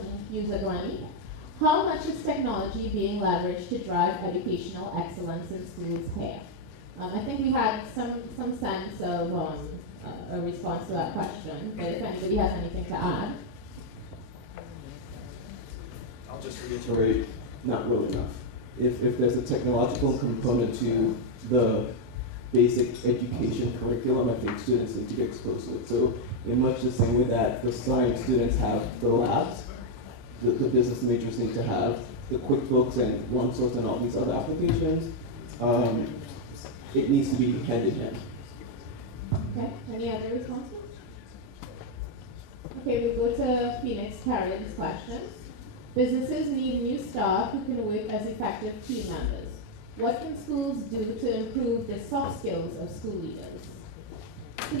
from user Glenny. How much is technology being leveraged to drive educational excellence in schools here? I think we had some sense of a response to that question, but if anybody has anything to add. I'll just reiterate, not really enough. If there's a technological component to the basic education curriculum, I think students need to get exposed to it. So in much the same way that the science students have the labs, the business majors need to have the QuickBooks and OneSource and all these other applications, it needs to be hand in hand. Okay, any other responses? Okay, we go to Phoenix Carrian's question. Businesses need new staff who can work as effective team members. What can schools do to improve the soft skills of school leaders?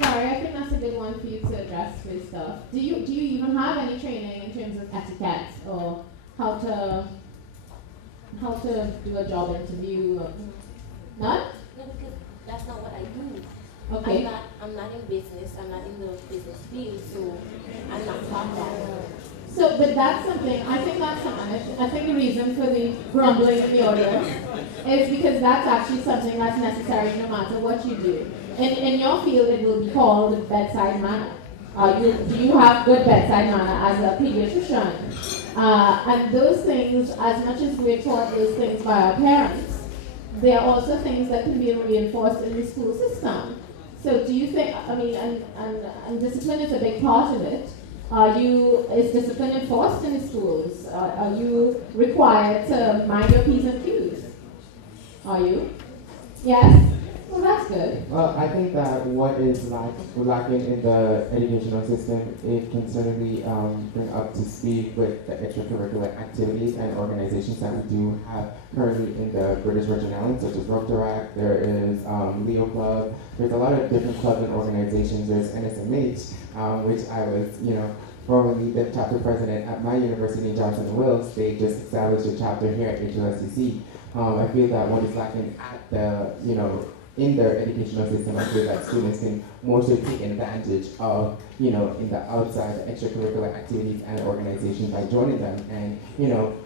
Sorry, I think that's a good one for you to address first off. Do you even have any training in terms of etiquette or how to do a job interview? None? No, because that's not what I do. Okay. I'm not in business. I'm not in the business field, so I'm not taught that. So, but that's something, I think that's something, I think the reason for the grumbling in the audience is because that's actually something that's necessary no matter what you do. In your field, it will be called bedside manner. Do you have good bedside manner as a pediatrician? And those things, as much as we're taught those things by our parents, there are also things that can be reinforced in the school system. So do you think, I mean, and discipline is a big part of it. Is discipline enforced in the schools? Are you required to mind your P's and Q's? Are you? Yes? Well, that's good. Well, I think that what is lacking in the educational system, it can certainly bring up to speed with the extracurricular activities and organizations that we do have currently in the British Virgin Islands, such as Rotaract, there is Leo Club, there's a lot of different clubs and organizations, there's NSMH, which I was, formerly the chapter president at my university in Johnson & Wales. They just established a chapter here at HLSCC. I feel that what is lacking at the, in their educational system, I feel that students can more so take advantage of, in the outside the extracurricular activities and organizations by joining them and,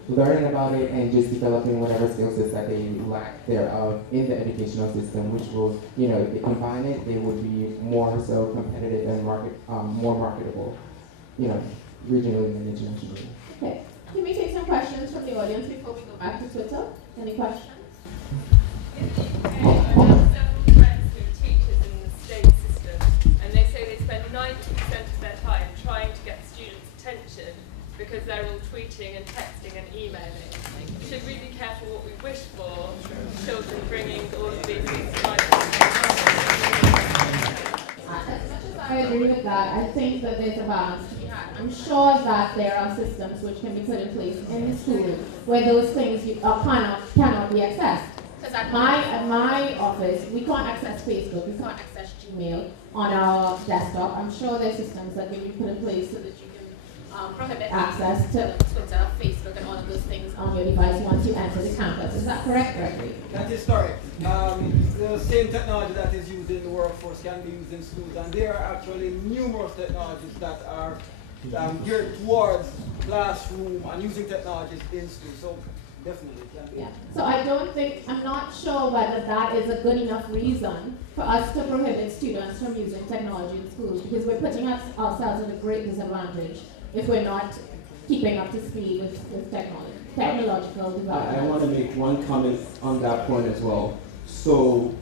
learning about it and just developing whatever skill sets that they lack thereof in the educational system, which will, if they combine it, they would be more so competitive and more marketable, regionally and internationally. Okay. Can we take some questions from the audience before we go back to Twitter? Any questions? In the UK, I have several friends who are teachers in the state system, and they say they spend 90% of their time trying to get students' attention because they're all tweeting and texting and emailing. Should we be careful what we wish for, children bringing all of these things to life? As much as I agree with that, I think that there's a balance to be had. I'm sure that there are systems which can be put in place in the school where those things cannot be accessed. Because at my office, we can't access Facebook, we can't access Gmail on our desktop. I'm sure there are systems that can be put in place so that you can prohibit access to Twitter, Facebook, and all of those things on your device once you enter the campus. Is that correct, Gregory? That is correct. The same technology that is used in the workforce can be used in schools, and there are actually numerous technologies that are geared towards classroom and using technologies in schools. So definitely it can be. Yeah. So I'm not sure whether that is a good enough reason for us to prohibit students from using technology in schools, because we're putting ourselves at a great disadvantage if we're not keeping up to speed with technological development. I want to make one comment on that point as well. So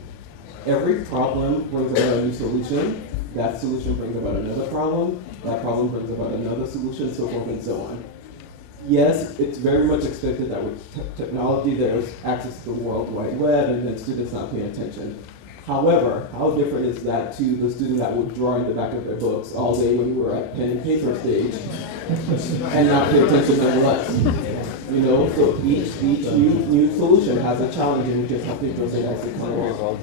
every problem brings about a new solution. That solution brings about another problem. That problem brings about another solution, so forth and so on. Yes, it's very much expected that with technology there's access to the World Wide Web and then students not paying attention. However, how different is that to the student that would draw in the back of their books all day when we were at pen and paper stage and not pay attention nonetheless? So each new solution has a challenge, and we just have to address it as it comes along.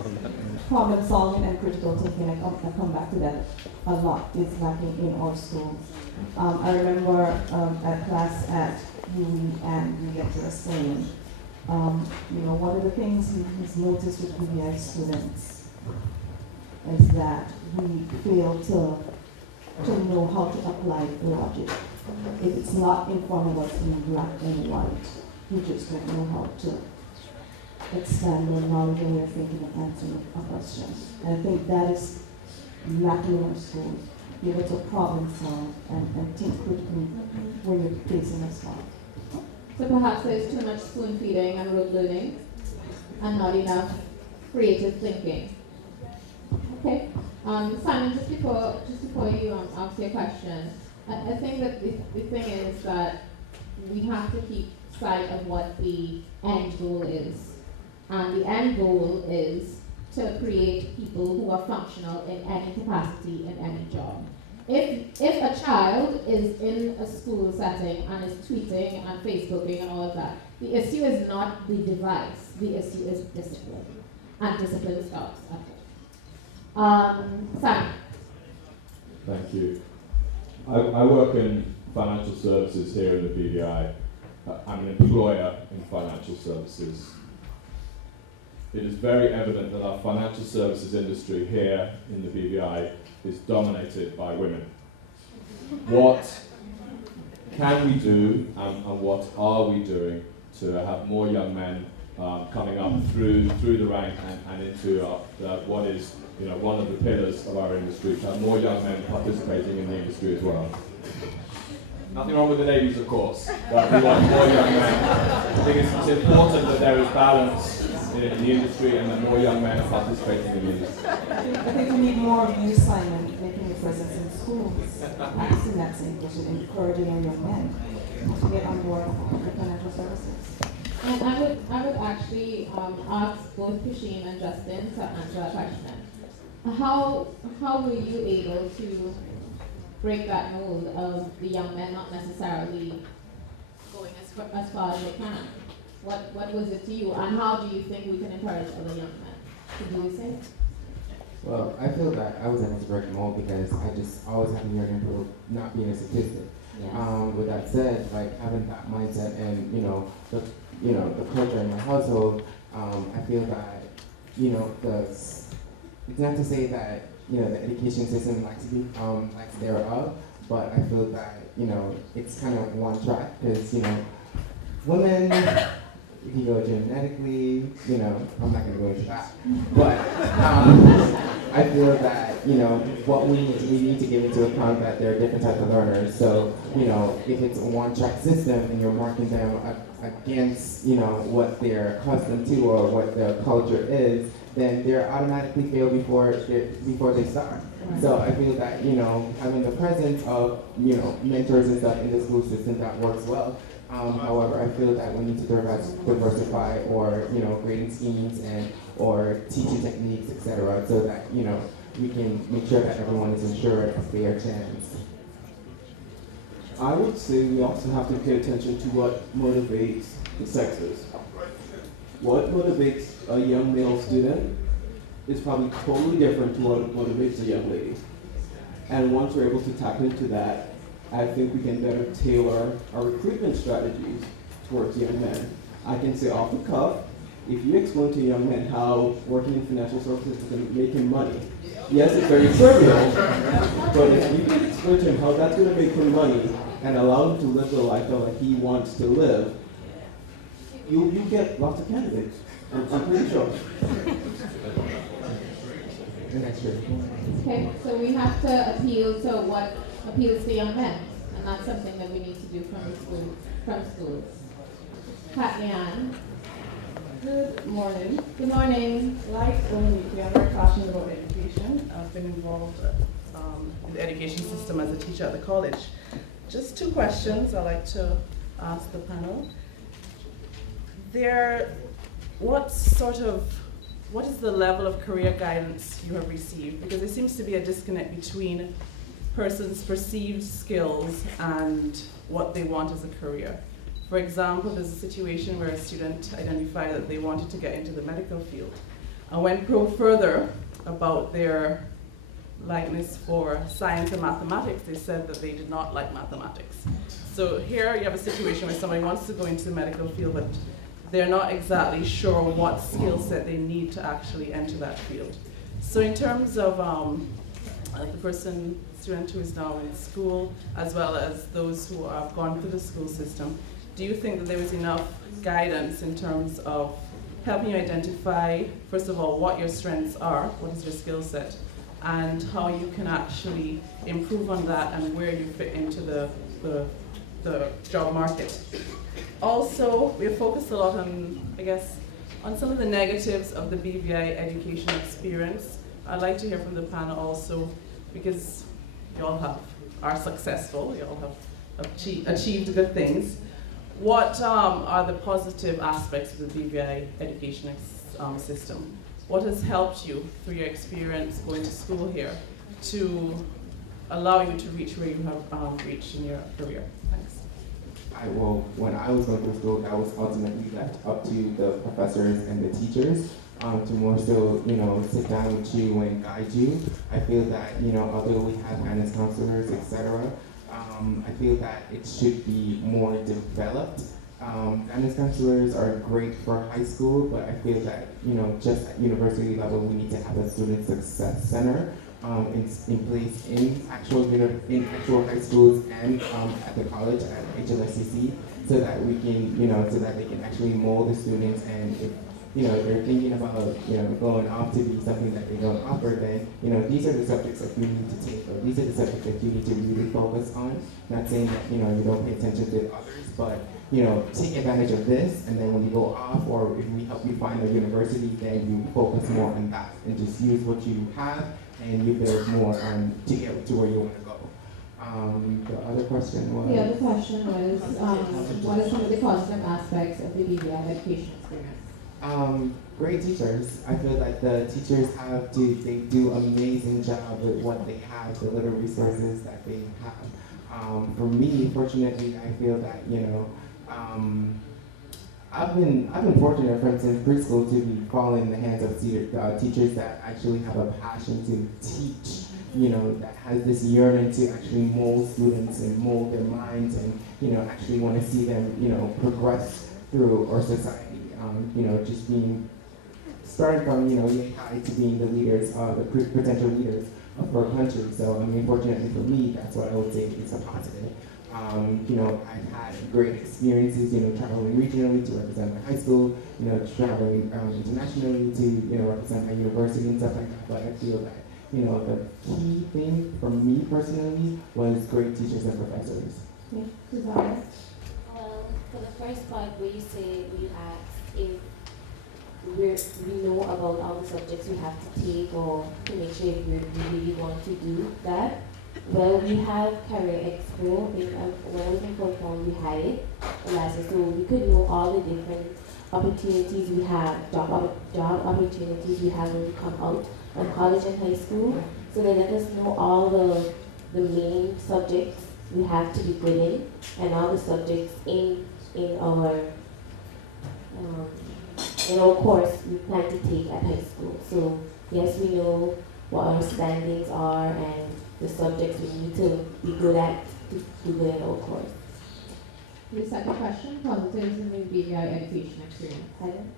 Problem solving and critical thinking, I come back to that a lot, is lacking in our schools. I remember a class at UE and Jeanette was saying, one of the things he's noticed with BBI students is that we fail to know how to apply logic. if it's not in front of us in black and white, we just don't know how to expand our knowledge and way of thinking and answering a question. And I think that is lacking in our schools. Be able to problem solve and think critically when you're facing a spot. So perhaps there's too much spoon feeding and rote learning and not enough creative thinking. Okay. Simon, just before you ask your question, I think that the thing is that we have to keep sight of what the end goal is. And the end goal is to create people who are functional in any capacity, in any job. If a child is in a school setting and is tweeting and Facebooking and all of that, the issue is not the device, the issue is discipline. And discipline starts at home. Sam. Thank you. I work in financial services here in the BVI. I'm an employer in financial services. It is very evident that our financial services industry here in the BVI is dominated by women. What can we do and what are we doing to have more young men coming up through the rank and into what is one of the pillars of our industry, to have more young men participating in the industry as well? Nothing wrong with the ladies, of course, but we want more young men. I think it's important that there is balance in the industry and that more young men are participating in the industry. I think we need more of you, Simon, making a presence in schools, asking that same question, encouraging our young men to get on board with financial services. And I would actually ask both Kesheem and Justin to answer that question. How were you able to break that mold of the young men not necessarily going as far as they can? What was it to you, and how do you think we can encourage other young men to do the same? Well, I feel that I was in this break mold because I just always had to hear improve, not being a statistic. Yes. With that said, like having that mindset and the culture in my household, I feel that it's not to say that the education system lacks thereof, but I feel that it's kind of one track because women. If you go genetically, I'm not going to go into that. But I feel that, what we need to give into account that there are different types of learners. So, if it's a one-track system and you're marking them against, what they're accustomed to or what their culture is, then they're automatically fail before they start. So I feel that, having the presence of, mentors and stuff in the school system, that works well. However, I feel that we need to diversify or, grading schemes or teaching techniques, etc., so that, we can make sure that everyone is ensured a fair chance. I would say we also have to pay attention to what motivates the sexes. What motivates a young male student is probably totally different to what motivates a young lady. And once we're able to tap into that, I think we can better tailor our recruitment strategies towards young men. I can say off the cuff, if you explain to young men how working in financial services is going to make him money, yes, it's very trivial, but if you can explain to him how that's going to make him money and allow him to live the lifestyle that he wants to live, you get lots of candidates. I'm pretty sure. Okay, so we have to appeal to what appeals to young men, and that's something that we need to do from schools. Kathleen. Good morning. Good morning. Like Omonike, I'm very passionate about education. I've been involved in the education system as a teacher at the college. Just two questions I'd like to ask the panel. What is the level of career guidance you have received? Because there seems to be a disconnect between person's perceived skills and what they want as a career. For example, there's a situation where a student identified that they wanted to get into the medical field. And when probed further about their likeness for science and mathematics, they said that they did not like mathematics. So here you have a situation where somebody wants to go into the medical field, but they're not exactly sure what skill set they need to actually enter that field. So in terms of the person student who is now in school, as well as those who have gone through the school system, do you think that there is enough guidance in terms of helping you identify, first of all, what your strengths are, what is your skill set, and how you can actually improve on that and where you fit into the job market? Also, we're focused a lot on, I guess, on some of the negatives of the BVI education experience. I'd like to hear from the panel also, because you all are successful, you all have achieved good things. What are the positive aspects of the BVI education system? What has helped you through your experience going to school here to allow you to reach where you have reached in your career? Thanks. Well, when I was going through school, that was ultimately left up to the professors and the teachers to more so, sit down with you and guide you. I feel that, although we have guidance counselors, etc., I feel that it should be more developed. Guidance counselors are great for high school, but I feel that, just at university level, we need to have a student success center in place in actual high schools and at the college at HLSCC, so that we can, so that they can actually mold the students. And if they're thinking about going off to be something that they don't offer, then these are the subjects that you need to take, or these are the subjects that you need to really focus on. Not saying that you don't pay attention to others, but take advantage of this, and then when you go off, or if we help you find a university, then you focus more on that and just use what you have, and you build more to get to where you want to go. The other question was? The other question was, what are some of the positive aspects of the BBI education experience? Great teachers. I feel like the teachers they do an amazing job with what they have, the little resources that they have. For me, fortunately, I feel that, I've been fortunate, for instance, preschool, to be falling in the hands of teachers that actually have a passion to teach, that has this yearning to actually mold students and mold their minds, and, actually want to see them, progress through our society. Just starting from, yay high to being the leaders, the potential leaders of our country. So, fortunately for me, that's what I would say is a positive. I've had great experiences, traveling regionally to represent my high school, traveling internationally to, represent my university and stuff like that. But I feel that, the key thing for me personally was great teachers and professors. Yeah, Well, for the first part where you asked if we know about all the subjects we have to take, or to make sure if we really want to do that. Well, we have Career Expo. When I was in Portland, we had it last year, so we could know all the different opportunities we have, job opportunities we have when we come out of college and high school. So they let us know all the main subjects we have to be good in, and all the subjects in our course we plan to take at high school. So yes, we know what our standings are and the subjects we need to be good at to do good in our course. The second question, positives in the BVI education experience. Pardon?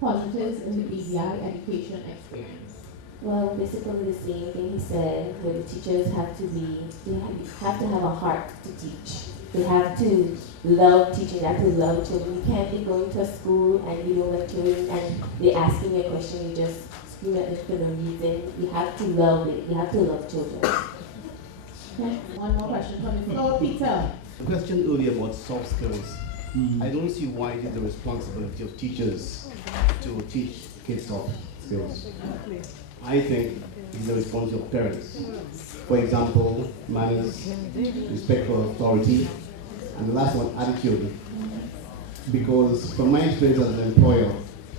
Positives in the BVI education experience. Well, basically the same thing he said, where the teachers have to have a heart to teach. They have to love teaching, they have to love children. You can't be going to a school and you don't like children and they're asking you a question, you just scream at them for no reason. You have to love it. You have to love children. Okay. One more question from the floor, Peter. The question earlier about soft skills. I don't see why it is the responsibility of teachers to teach kids soft skills. I think it's the responsibility of parents. For example, manners, respect for authority, and the last one, attitude. Because from my experience as an employer,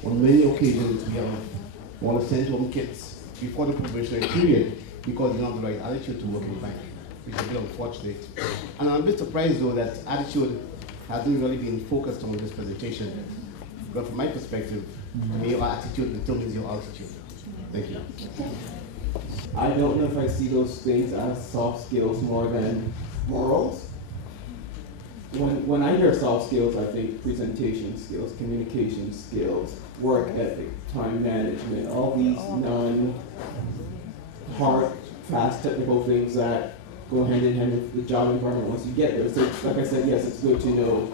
on many occasions we have want to send home kids before the probationary period because they don't have the right attitude to work in the bank, which is a bit unfortunate. And I'm a bit surprised though that attitude hasn't really been focused on this presentation. But from my perspective, your attitude determines your altitude. Thank you. I don't know if I see those things as soft skills more than morals. When I hear soft skills, I think presentation skills, communication skills, work ethic, time management, all these non-hard, fast technical things that go hand in hand with the job environment once you get there. So like I said, yes, it's good to know,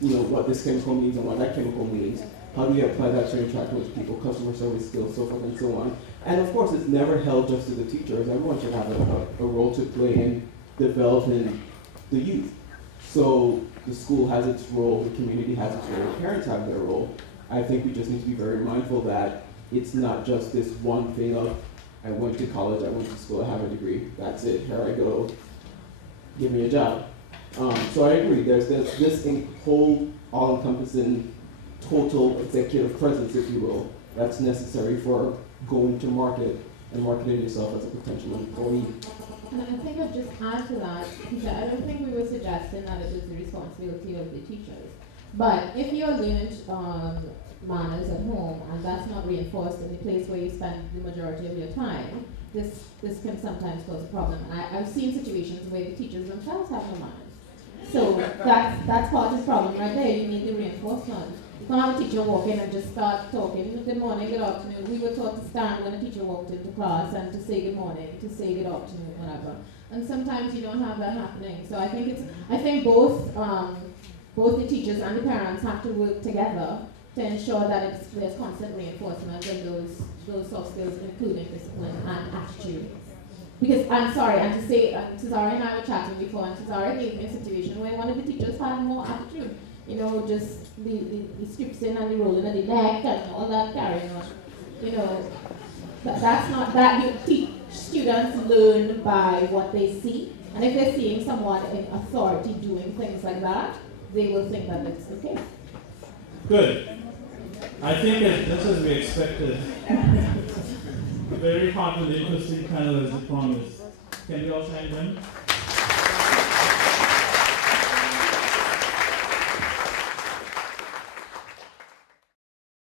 what this chemical means and what that chemical means. How do you apply that to interaction with people, customer service skills, so forth and so on. And of course, it's never held just to the teachers. Everyone should have a role to play in developing the youth. So the school has its role, the community has its role, parents have their role. I think we just need to be very mindful that it's not just this one thing of, I went to college, I went to school, I have a degree, that's it, here I go, give me a job. So I agree, there's this whole all-encompassing total executive presence, if you will, that's necessary for going to market and marketing yourself as a potential employee. And I think I'd just add to that, because I don't think we were suggesting that it was the responsibility of the teachers. But if you learned manners at home and that's not reinforced in the place where you spend the majority of your time, this can sometimes cause a problem. And I've seen situations where the teachers themselves have no manners. So that's part of the problem right there. You need the reinforcement. You can't have a teacher walk in and just start talking, good morning, good afternoon. We were taught to stand when a teacher walked into class and to say good morning, to say good afternoon, whatever. And sometimes you don't have that happening. So I think both the teachers and the parents have to work together to ensure that there's constant reinforcement of those soft skills, including discipline and attitude. Because I'm sorry, and to say, Cesare and I were chatting before, and Cesare gave me a situation where one of the teachers had more attitude. Just the stripping and the rolling of the neck and all that carrying on. That's not that. You teach students learn by what they see, and if they're seeing someone in authority doing things like that, they will think that it's okay. Good. I think that just as we expected, very hot and interesting panel as we promised. Can we all thank them?